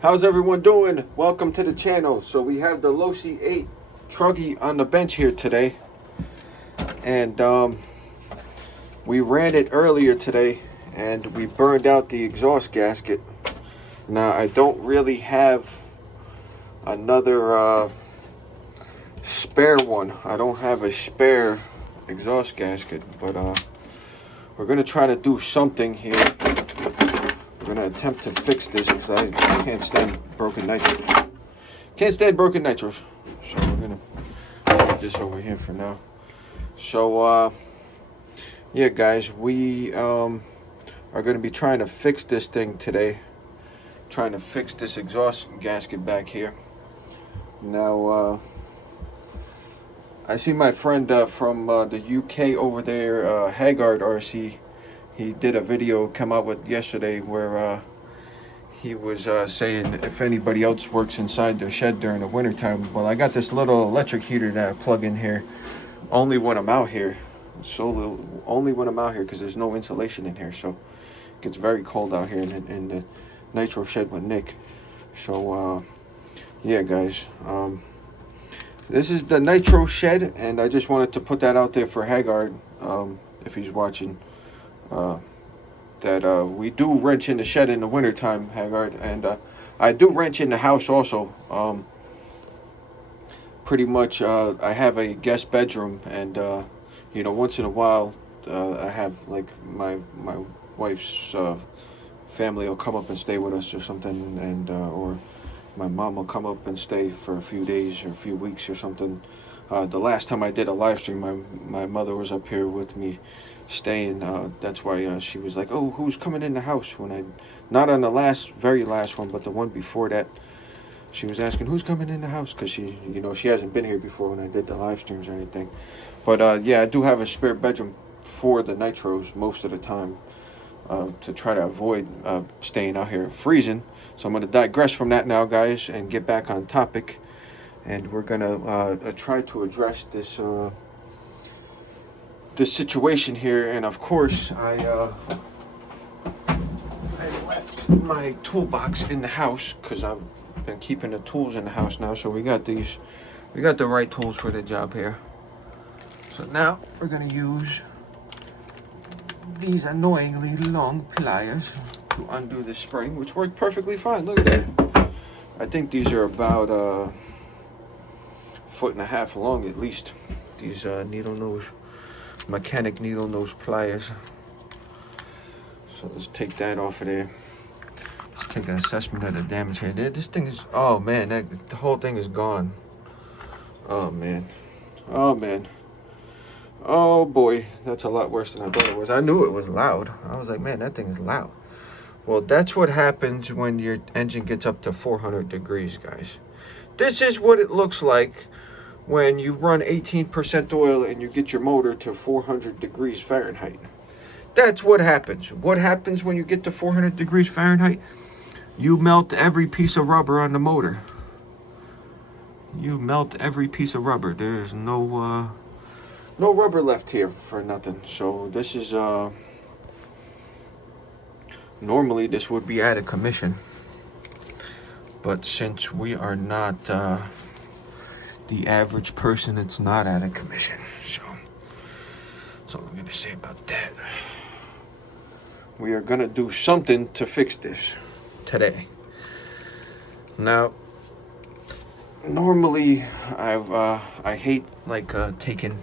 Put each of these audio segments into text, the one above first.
How's everyone doing? Welcome to the channel. So we have the Losi 8 Truggy on the bench here today. And we ran it earlier today and we burned out the exhaust gasket. Now I don't really have another spare one. I don't have a spare exhaust gasket, but we're gonna try to do something here. We're gonna attempt to fix this because I can't stand broken nitros. Can't stand broken nitros. So we're gonna put this over here for now. So yeah, guys, we are gonna be trying to fix this thing today. Trying to fix this exhaust gasket back here. Now I see my friend from the UK over there, Haggard RC. He did a video come out with yesterday where he was saying if anybody else works inside their shed during the wintertime. Well, I got this little electric heater that I plug in here only when I'm out here. Only when I'm out here because there's no insulation in here. So it gets very cold out here in the nitro shed with Nick. So yeah, guys. This is the nitro shed, and I just wanted to put that out there for Haggard, if he's watching. That we do wrench in the shed in the wintertime, Haggard, and I do wrench in the house also. Pretty much, I have a guest bedroom, and you know, once in a while, I have like my wife's family will come up and stay with us or something, and or my mom will come up and stay for a few days or a few weeks or something. The last time I did a live stream, my mother was up here with me staying. That's why she was like, oh, who's coming in the house? When I, not on the very last one, but the one before that, she was asking who's coming in the house, because she, you know, she hasn't been here before when I did the live streams or anything. But yeah, I do have a spare bedroom for the nitros most of the time, to try to avoid staying out here freezing. So I'm going to digress from that now, guys, and get back on topic. And we're going to try to address this this situation here. And of course, I left my toolbox in the house because I've been keeping the tools in the house now. So we got the right tools for the job here. So now we're going to use these annoyingly long pliers to undo the spring, which worked perfectly fine. Look at that. I think these are about 1.5 feet long at least. These mechanic needle nose pliers. So let's take that off of there. Let's take an assessment of the damage here. This thing is, oh man, the whole thing is gone. Oh man. Oh man. Oh boy, that's a lot worse than I thought it was. I knew it was loud. I was like, man, that thing is loud. Well, that's what happens when your engine gets up to 400 degrees, guys. This is what it looks like when you run 18% oil and you get your motor to 400 degrees Fahrenheit. That's what happens. What happens when you get to 400 degrees Fahrenheit? You melt every piece of rubber on the motor. You melt every piece of rubber. There's no rubber left here for nothing. So this is normally this would be out of commission, but since we are not the average person, it's not out of commission. So that's all I'm gonna say about that. We are gonna do something to fix this today. Now, normally I hate like taking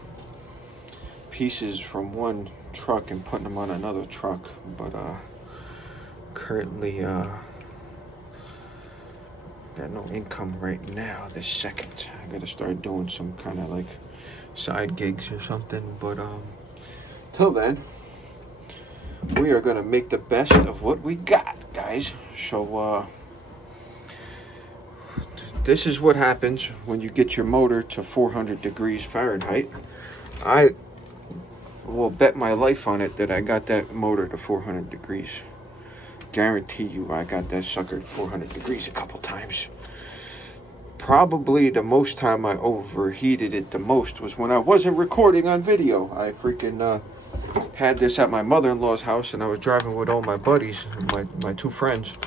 pieces from one truck and putting them on another truck, but currently got no income right now this second. I gotta start doing some kind of like side gigs or something, but till then we are gonna make the best of what we got, guys. So this is what happens when you get your motor to 400 degrees Fahrenheit. I will bet my life on it that I got that motor to 400 degrees. Guarantee you I got that sucker to 400 degrees a couple times. Probably the most time I overheated it the most was when I wasn't recording on video. I freaking had this at my mother-in-law's house, and I was driving with all my buddies, my two friends.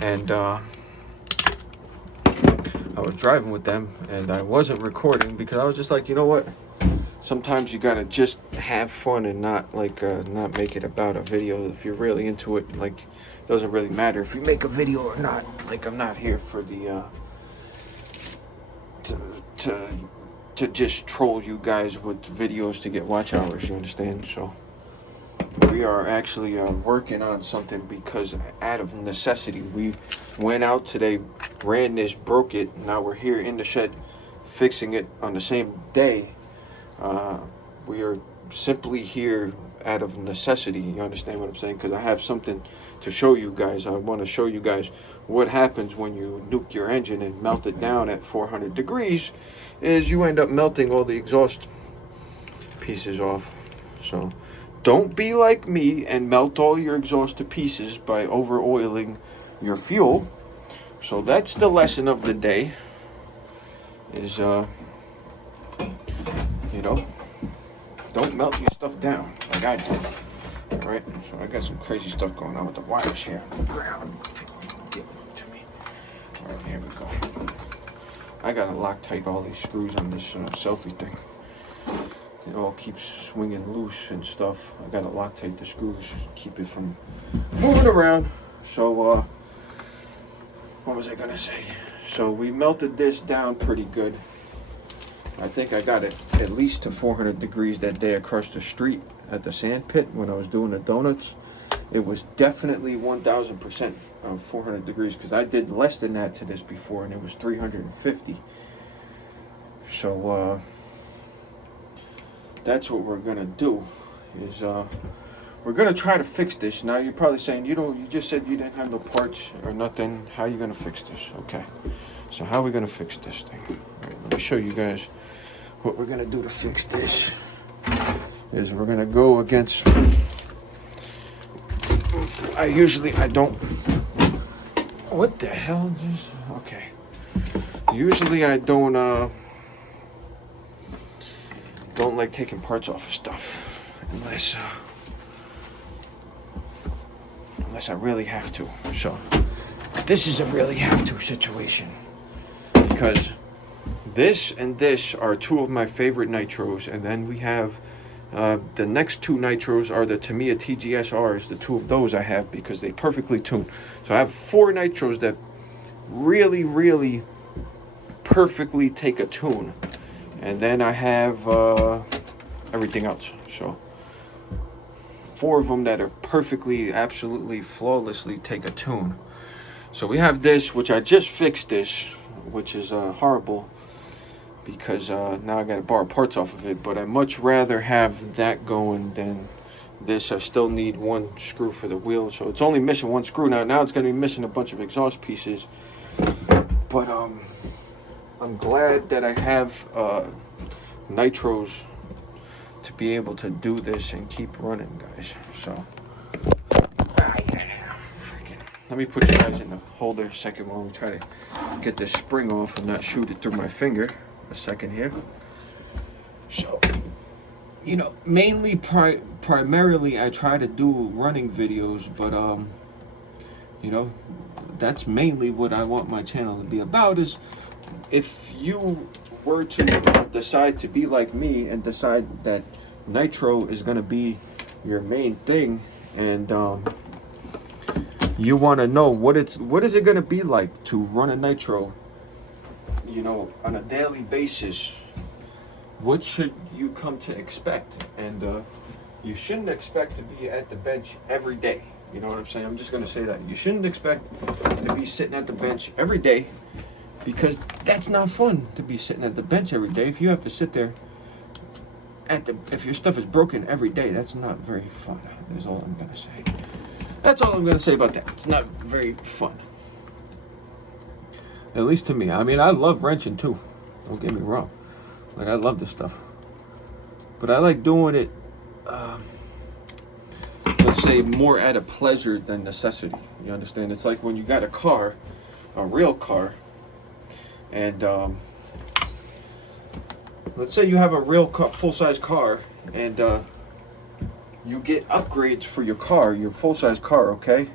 and I was driving with them, and I wasn't recording because I was just like, you know what? Sometimes you gotta just have fun and not not make it about a video. If you're really into it, like, it doesn't really matter if you make a video or not. Like, I'm not here for the to just troll you guys with videos to get watch hours. You understand? So we are actually working on something because out of necessity. We went out today, ran this, broke it. Now we're here in the shed fixing it on the same day. We are simply here out of necessity. You understand what I'm saying? Because I have something to show you guys. I want to show you guys what happens when you nuke your engine and melt it down at 400 degrees is you end up melting all the exhaust pieces off. So don't be like me and melt all your exhaust to pieces by over oiling your fuel. So that's the lesson of the day is you know, don't melt your stuff down like I do. Right? So I got some crazy stuff going on with the wires here on the ground. Give it to me. Alright, here we go. I gotta Loctite all these screws on this selfie thing. It all keeps swinging loose and stuff. I gotta Loctite the screws, keep it from moving around. So, what was I gonna say? So we melted this down pretty good. I think I got it at least to 400 degrees that day across the street at the sand pit when I was doing the donuts. It was definitely 1000% 400 degrees because I did less than that to this before and it was 350. So that's what we're gonna do is we're gonna try to fix this. Now you're probably saying, you just said you didn't have no parts or nothing. How are you gonna fix this? Okay, so how are we gonna fix this thing? All right, let me show you guys what we're gonna do to fix this. Is we're gonna go against. I don't. What the hell is this? Okay. Usually I don't like taking parts off of stuff unless I really have to. So this is a really have to situation because this and this are two of my favorite nitros, and then we have the next two nitros are the Tamiya TGSRs. The two of those I have because they perfectly tune. So I have 4 nitros that really, really perfectly take a tune, and then I have everything else. So 4 of them that are perfectly, absolutely, flawlessly take a tune. So we have this, which I just fixed this, which is horrible. Because now I gotta borrow parts off of it, but I much rather have that going than this. I still need 1 screw for the wheel, so it's only missing 1 screw now. Now it's gonna be missing a bunch of exhaust pieces. But I'm glad that I have nitros to be able to do this and keep running, guys. So let me put you guys in the holder a second while we try to get this spring off and not shoot it through my finger. A second here. So, mainly primarily I try to do running videos, but that's mainly what I want my channel to be about. Is if you were to decide to be like me and decide that nitro is going to be your main thing, and you want to know what is it going to be like to run a nitro, on a daily basis, what should you come to expect? And you shouldn't expect to be at the bench every day. You know what I'm saying? I'm just going to say that. You shouldn't expect to be sitting at the bench every day, because that's not fun to be sitting at the bench every day. If you have to sit there if your stuff is broken every day, that's not very fun. That's all I'm going to say. That's all I'm going to say about that. It's not very fun. At least to me. I mean, I love wrenching too. Don't get me wrong. Like, I love this stuff. But I like doing it, let's say, more out of pleasure than necessity. You understand? It's like when you got a car, a real car, and let's say you have a real full-size car, and you get upgrades for your car, your full-size car, okay?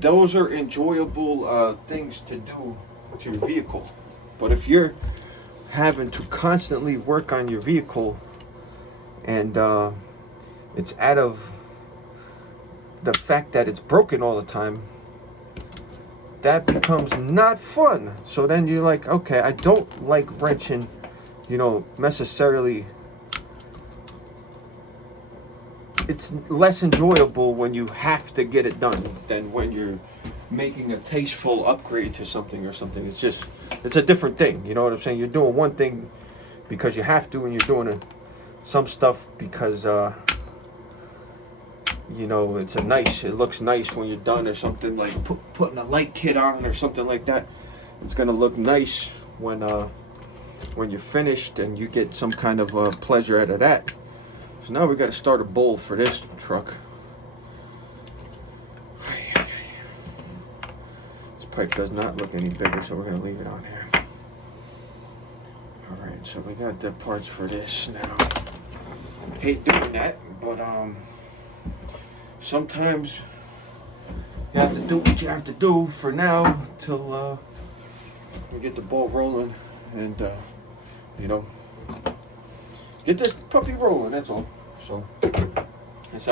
those are enjoyable things to do to your vehicle. But if you're having to constantly work on your vehicle and it's out of the fact that it's broken all the time, that becomes not fun. So then you're like, okay, I don't like wrenching, necessarily. It's less enjoyable when you have to get it done than when you're making a tasteful upgrade to something or something. It's a different thing. You know what I'm saying? You're doing one thing because you have to, and you're doing some stuff because, it looks nice when you're done, or something like putting a light kit on or something like that. It's going to look nice when you're finished and you get some kind of pleasure out of that. So now we got to start a bowl for this truck. This pipe does not look any bigger, so we're going to leave it on here. Alright, so we got the parts for this now. I hate doing that, but sometimes you have to do what you have to do for now till we get the ball rolling and get this puppy rolling, that's all. So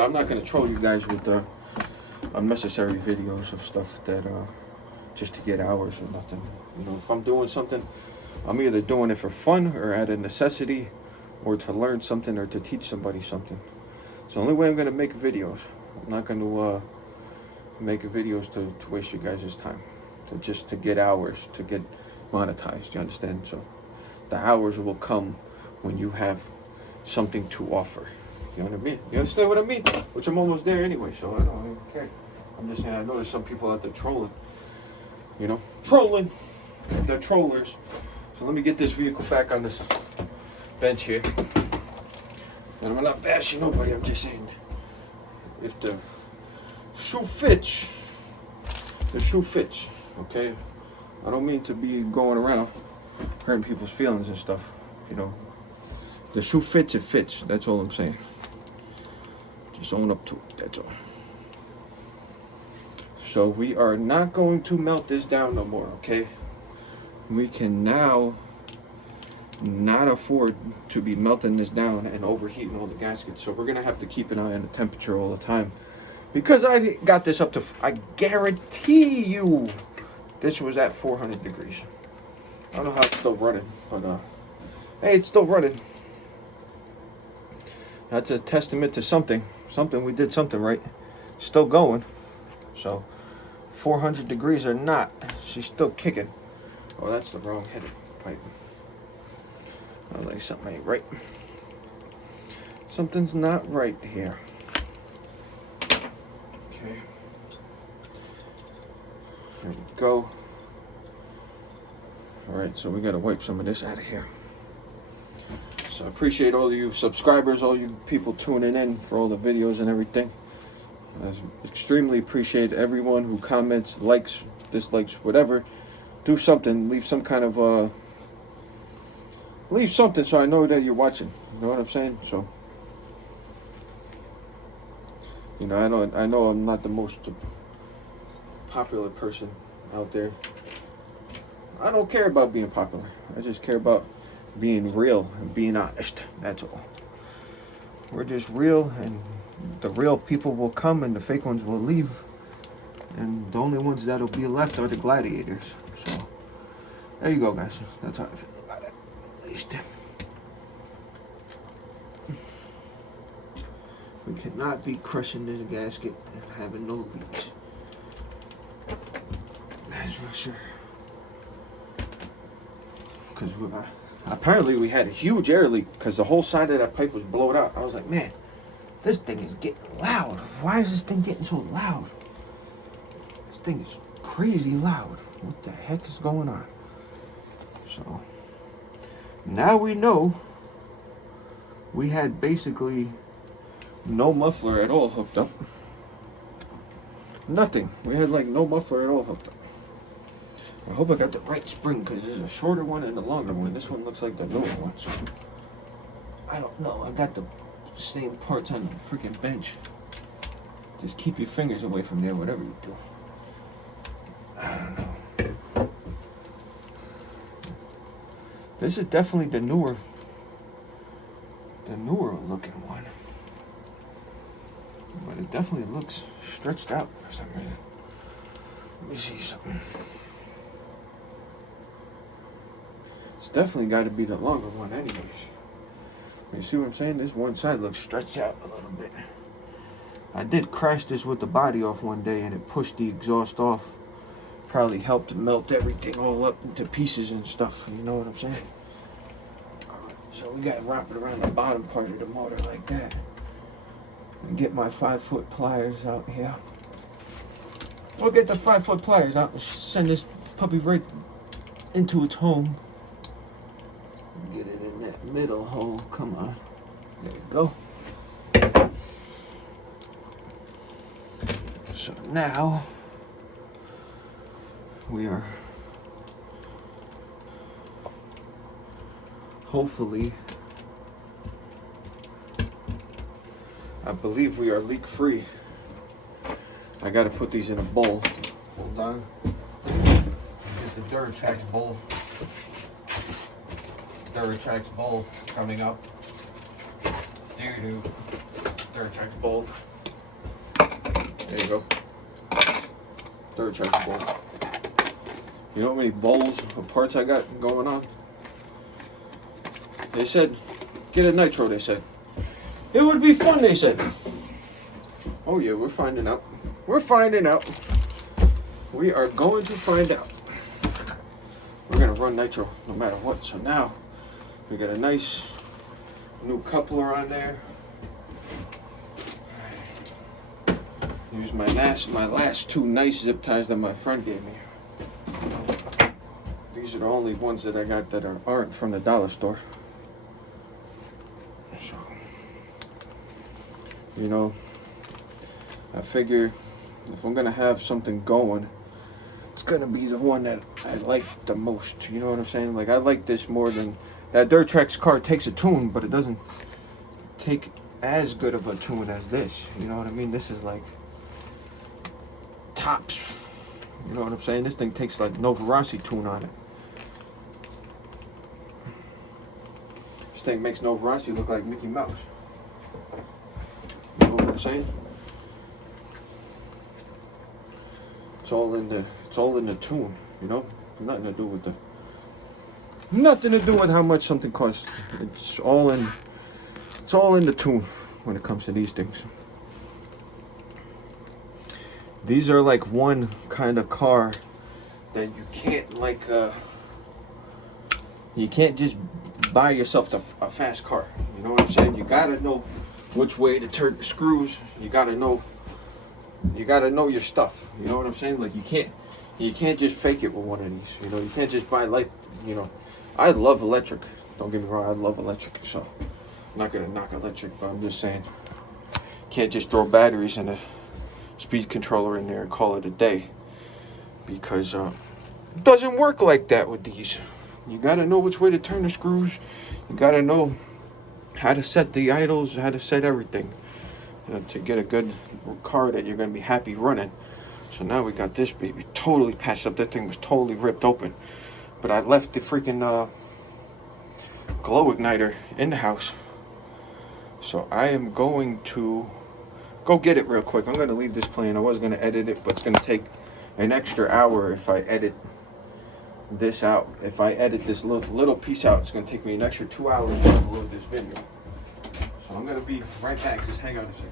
I'm not going to troll you guys with unnecessary videos of stuff that just to get hours or nothing. If I'm doing something, I'm either doing it for fun or out of necessity, or to learn something or to teach somebody something. It's the only way I'm going to make videos. I'm not going to make videos to waste you guys' time, to get hours, to get monetized. You understand? So the hours will come when you have something to offer. You know what I mean? You understand what I mean? Which I'm almost there anyway, so I don't even care. I'm just saying, I know there's some people out there trolling. Trolling. They're trollers. So let me get this vehicle back on this bench here. And I'm not bashing nobody, I'm just saying, if the shoe fits, the shoe fits, okay? I don't mean to be going around hurting people's feelings and stuff, The shoe fits, it fits. That's all I'm saying. Just own up to it, that's all. So we are not going to melt this down no more, okay? We can now not afford to be melting this down and overheating all the gaskets. So we're going to have to keep an eye on the temperature all the time. Because I got this up to, I guarantee you, this was at 400 degrees. I don't know how it's still running, but hey, it's still running. That's a testament to something. We did something right. Still going. So 400 degrees or not, she's still kicking. Oh, that's the wrong headed pipe. I like something ain't right. Something's not right here. Okay. There we go. Alright, so we gotta wipe some of this out of here. So I appreciate all of you subscribers, all you people tuning in for all the videos and everything. I extremely appreciate everyone who comments, likes, dislikes, whatever. Do something, leave some kind of leave something so I know that you're watching. You know what I'm saying? So I know I'm not the most popular person out there. I don't care about being popular. I just care about being real and being honest. That's all. We're just real, and the real people will come and the fake ones will leave. And the only ones that'll be left are the gladiators. So there you go, guys. That's how I feel about it. At least we cannot be crushing this gasket and having no leaks. That's for sure. Because apparently we had a huge air leak because the whole side of that pipe was blown out. I was like, man, this thing is getting loud. Why is this thing getting so loud? This thing is crazy loud. What the heck is going on? So now we know we had basically no muffler at all hooked up. Nothing. We had like no muffler at all hooked up. I hope I got the right spring because there's a shorter one and a longer one. This one looks like the newer one. So I don't know. I got the same parts on the freaking bench. Just keep your fingers away from there, whatever you do. I don't know. This is definitely the newer looking one. But it definitely looks stretched out for some reason. Let me see something. It's definitely got to be the longer one anyways. You see what I'm saying? This one side looks stretched out a little bit. I did crash this with the body off one day and it pushed the exhaust off. Probably helped melt everything all up into pieces and stuff. You know what I'm saying? Alright, so we got to wrap it around the bottom part of the motor like that. And get my 5-foot pliers out here. We'll get the 5-foot pliers out and send this puppy right into its home. Get it in that middle hole. Come on. There you go. So now we are hopefully, I believe we are leak free. I gotta put these in a bowl. Hold on. Get the Duratrax bowl. Duratrax bowl coming up. There you go. Duratrax bowl. There you go. Duratrax bowl. You know how many bowls of parts I got going on? They said, get a nitro, they said. It would be fun, they said. Oh yeah, we're finding out. We're finding out. We are going to find out. We're gonna run nitro no matter what. So now we got a nice new coupler on there. Use my last two nice zip ties that my friend gave me. These are the only ones that I got that aren't from the dollar store. So, you know, I figure if I'm gonna have something going, it's gonna be the one that I like the most. You know what I'm saying? Like, I like this more than that. Duratrax car takes a tune, but it doesn't take as good of a tune as this. You know what I mean? This is like tops. You know what I'm saying? This thing takes like Nova Rossi tune on it. This thing makes Nova Rossi look like Mickey Mouse. You know what I'm saying? It's all in the tune, you know? Nothing to do with how much something costs. It's all in the tune when it comes to these things. These are like one kind of car that you can't you can't just buy yourself a fast car. You know what I'm saying? You gotta know which way to turn the screws. You gotta know your stuff. You know what I'm saying? Like, you can't just fake it with one of these. You know, you can't just buy you know. I love electric. Don't get me wrong, I love electric. So I'm not gonna knock electric, but I'm just saying, you can't just throw batteries in a speed controller in there and call it a day, because it doesn't work like that with these. You gotta know which way to turn the screws. You gotta know how to set the idles, how to set everything, to get a good car that you're gonna be happy running. So now we got this baby totally patched up. That thing was totally ripped open, but I left the freaking glow igniter in the house. So I am going to go get it real quick. I'm going to leave this playing. I was going to edit it, but it's going to take an extra hour if I edit this out. If I edit this little piece out, it's going to take me an extra 2 hours to upload this video. So I'm going to be right back. Just hang on a second.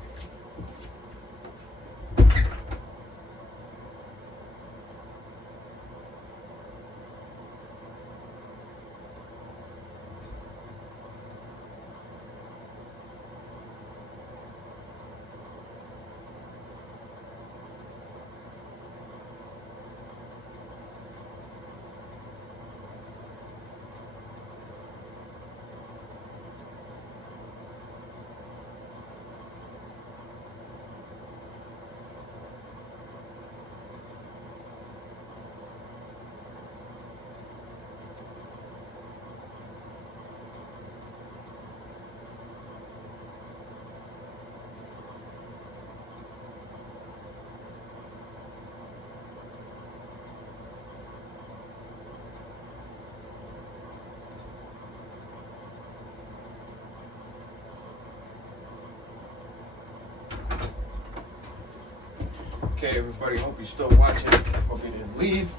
Okay, everybody, hope you're still watching. Hope you didn't leave.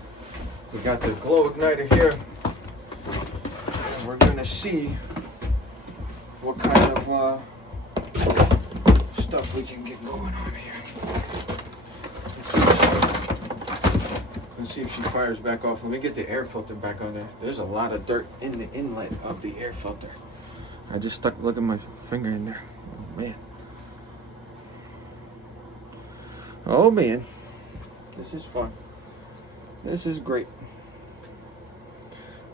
We got the glow igniter here. And we're gonna see what kind of stuff we can get going on here. Let's see if she fires back off. Let me get the air filter back on there. There's a lot of dirt in the inlet of the air filter. I just stuck, look at my finger in there. Oh man. Oh man. This is fun. This is great.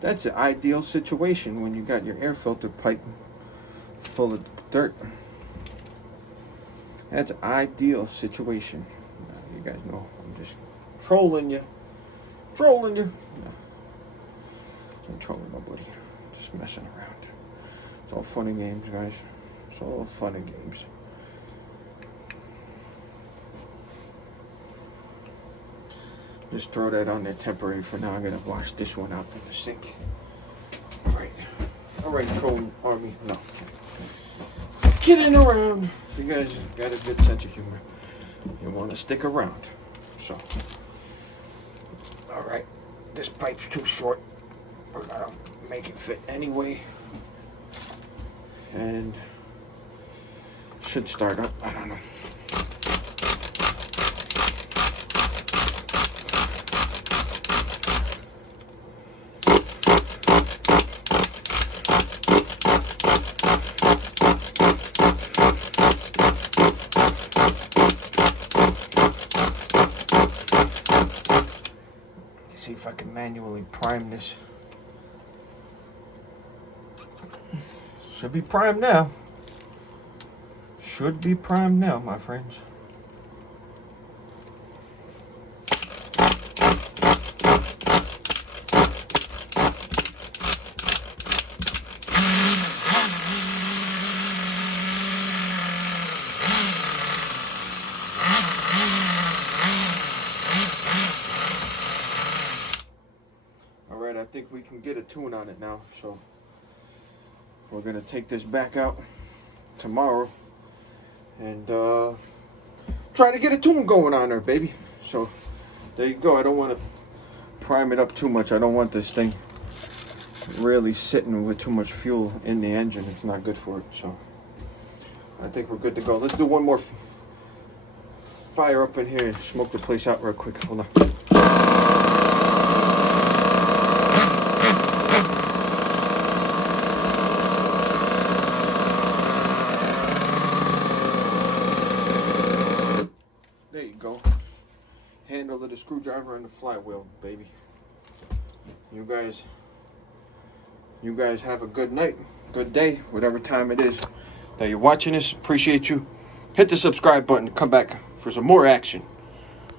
That's an ideal situation when you got your air filter pipe full of dirt. That's an ideal situation. You guys know I'm just trolling you. Trolling you. No. I'm trolling nobody. Just messing around. It's all fun and games, guys. It's all fun and games. Just throw that on there temporary for now. I'm gonna wash this one out in the sink. Alright, troll army. No. Kidding around. If you guys got a good sense of humor, you want to stick around. So, alright. This pipe's too short. We're gonna make it fit anyway. And should start up. I don't know. See if I can manually prime this. Should be primed now. Should be primed now, my friends. Alright, I think we can get a tune on it now, so we're gonna take this back out tomorrow and try to get a tune going on there, baby. So there you go. I don't want to prime it up too much. I don't want this thing really sitting with too much fuel in the engine. It's not good for it. So I think we're good to go. Let's do one more fire up in here and smoke the place out real quick. Hold on. There you go. Handle of the screwdriver and the flywheel, baby. You guys have a good night, good day, whatever time it is that you're watching this. Appreciate you. Hit the subscribe button. Come back for some more action.